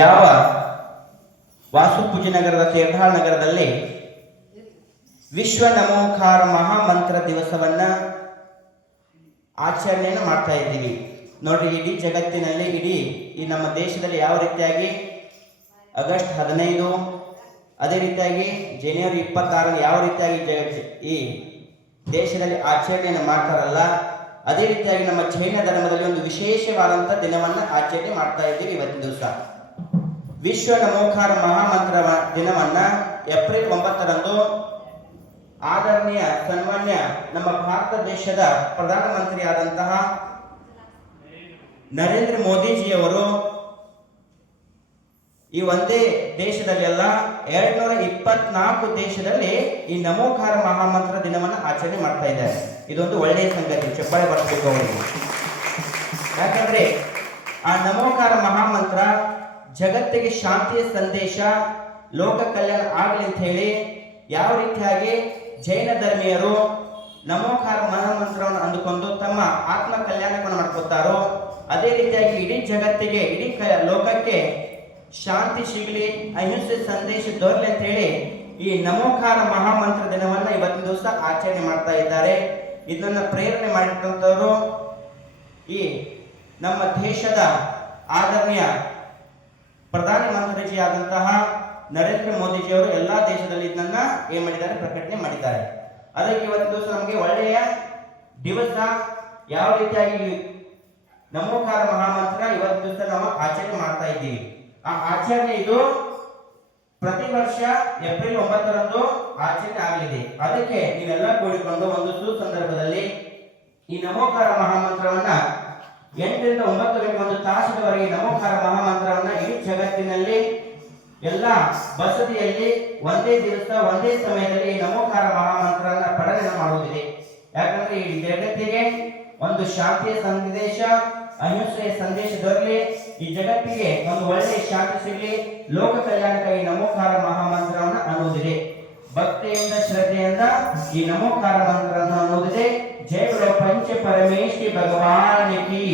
ಯಾವ ವಾಸುಪೂಜನಗರದ ತೀರ್ಥಾಳ್ ನಗರದಲ್ಲಿ ವಿಶ್ವ ನಮೋಕಾರ ಮಹಾಮಂತ್ರ ದಿವಸವನ್ನ ಆಚರಣೆಯನ್ನು ಮಾಡ್ತಾ ಇದ್ದೀವಿ. ನೋಡ್ರಿ, ಇಡೀ ಜಗತ್ತಿನಲ್ಲಿ ಈ ನಮ್ಮ ದೇಶದಲ್ಲಿ ಯಾವ ರೀತಿಯಾಗಿ ಆಗಸ್ಟ್ 15 ಅದೇ ರೀತಿಯಾಗಿ ಜನವರಿ 26 ಯಾವ ರೀತಿಯಾಗಿ ಈ ದೇಶದಲ್ಲಿ ಆಚರಣೆಯನ್ನು ಮಾಡ್ತಾರಲ್ಲ, ಅದೇ ರೀತಿಯಾಗಿ ನಮ್ಮ ಜೈನ ಧರ್ಮದಲ್ಲಿ ಒಂದು ವಿಶೇಷವಾದಂಥ ದಿನವನ್ನು ಆಚರಣೆ ಮಾಡ್ತಾ ಇದ್ದೀವಿ. ಇವತ್ತಿನ ದಿವಸ ವಿಶ್ವ ನಮೋಕಾರ ಮಹಾಮಂತ್ರ ದಿನವನ್ನ ಏಪ್ರಿಲ್ 9ರಂದು ಆದರಣೀಯ ಸನ್ಮಾನ್ಯ ನಮ್ಮ ಭಾರತ ದೇಶದ ಪ್ರಧಾನಮಂತ್ರಿ ಆದಂತಹ ನರೇಂದ್ರ ಮೋದಿಜಿಯವರು ಈ ಒಂದೇ ದೇಶದಲ್ಲಿ ಅಲ್ಲ 224 ದೇಶದಲ್ಲಿ ಈ ನಮೋಕಾರ ಮಹಾಮಂತ್ರ ದಿನವನ್ನು ಆಚರಣೆ ಮಾಡ್ತಾ ಇದ್ದಾರೆ. ಇದೊಂದು ಒಳ್ಳೆಯ ಸಂಗತಿ, ಚಪ್ಪಾಳೆ ಬರಬೇಕು ಅವರಿಗೆ. ಯಾಕಂದ್ರೆ ಆ ನಮೋಕಾರ ಮಹಾಮಂತ್ರ ಜಗತ್ತಿಗೆ ಶಾಂತಿಯ ಸಂದೇಶ, ಲೋಕ ಕಲ್ಯಾಣ ಆಗಲಿ ಅಂತ ಹೇಳಿ ಯಾವ ರೀತಿಯಾಗಿ ಜೈನ ಧರ್ಮೀಯರು ನಮೋಕಾರ ಮಹಾಮಂತ್ರವನ್ನು ಅಂದುಕೊಂಡು ತಮ್ಮ ಆತ್ಮ ಕಲ್ಯಾಣವನ್ನು ಮಾಡ್ಕೊತಾರೋ, ಅದೇ ರೀತಿಯಾಗಿ ಇಡೀ ಜಗತ್ತಿಗೆ ಇಡೀ ಲೋಕಕ್ಕೆ ಶಾಂತಿ ಸಿಗಲಿ, ಅಹಿಂಸೆ ಸಂದೇಶ ದೊರಲಿ ಅಂತ ಹೇಳಿ ಈ ನಮೋಕಾರ ಮಹಾಮಂತ್ರ ದಿನವನ್ನ ಇವತ್ತಿನ ದಿವಸ ಆಚರಣೆ ಮಾಡ್ತಾ ಇದ್ದಾರೆ. ಇದನ್ನ ಪ್ರೇರಣೆ ಮಾಡಿರ್ತಂಥವರು ಈ ನಮ್ಮ ದೇಶದ ಆದರಣೀಯ ಪ್ರಧಾನಮಂತ್ರಿಜಿ ಆದಂತಹ ನರೇಂದ್ರ ಮೋದಿಜಿಯವರು ಎಲ್ಲಾ ದೇಶದಲ್ಲಿ ಇದನ್ನ ಏನ್ ಮಾಡಿದ್ದಾರೆ, ಪ್ರಕಟಣೆ ಮಾಡಿದ್ದಾರೆ. ಅದಕ್ಕೆ ಇವತ್ತು ದಿವಸ ನಮಗೆ ಒಳ್ಳೆಯ ದಿವಸ. ಯಾವ ರೀತಿಯಾಗಿ ನಮೋಕಾರ ಮಹಾಮಂತ್ರ ಇವತ್ತು ದಿವಸ ನಾವು ಆಚರಣೆ ಮಾಡ್ತಾ ಇದ್ದೀವಿ. ಆ ಆಚರಣೆ ಇದು ಪ್ರತಿ ವರ್ಷ ಏಪ್ರಿಲ್ 9ರಂದು ಆಚರಣೆ ಆಗಲಿದೆ. ಅದಕ್ಕೆ ನೀವೆಲ್ಲ ಕೂಡಿಕೊಂಡು ಒಂದು ಸುಸಂದರ್ಭದಲ್ಲಿ ಈ ನಮೋಕಾರ ಮಹಾಮಂತ್ರವನ್ನ 8 ರಿಂದ 9 ಗಂಟೆ ಒಂದು ತಾಸಿನವರೆಗೆ ನಮೋಕಾರ ಮಹಾಮಂತ್ರವನ್ನ ಇಡೀ ಜಗತ್ತಿನಲ್ಲಿ ಎಲ್ಲ ಬಸದಿಯಲ್ಲಿ ಒಂದೇ ದಿವಸ ಒಂದೇ ಸಮಯದಲ್ಲಿ ಈ ನಮೋಕಾರ ಮಹಾಮಂತ್ರವನ್ನ ಪಠನೆ ಮಾಡುವುದಿದೆ. ಯಾಕಂದ್ರೆ ಈ ಜಗತ್ತಿಗೆ ಒಂದು ಶಾಂತಿಯ ಸಂದೇಶ, ಅಹಿಂಸೆಯ ಸಂದೇಶ ದೊರಲಿ, ಈ ಜಗತ್ತಿಗೆ ಒಂದು ಒಳ್ಳೆಯ ಶಾಂತಿ ಸಿಗಲಿ, ಲೋಕ ಕಲ್ಯಾಣಕ್ಕಾಗಿ ನಮೋಕಾರ ಮಹಾಮಂತ್ರವನ್ನ ಅನ್ನುವುದಿದೆ. ಭಕ್ತಿಯಿಂದ ಶ್ರದ್ಧೆಯಿಂದ ಈ ನಮೋಕಾರ ಮಂತ್ರವನ್ನು ಅನ್ನುವುದಿದೆ. ಜಯ ಗುರು ಪಂಚ ಪರಮೇಶ್ವರಿ ಭಗವಾನ್ ಕಿ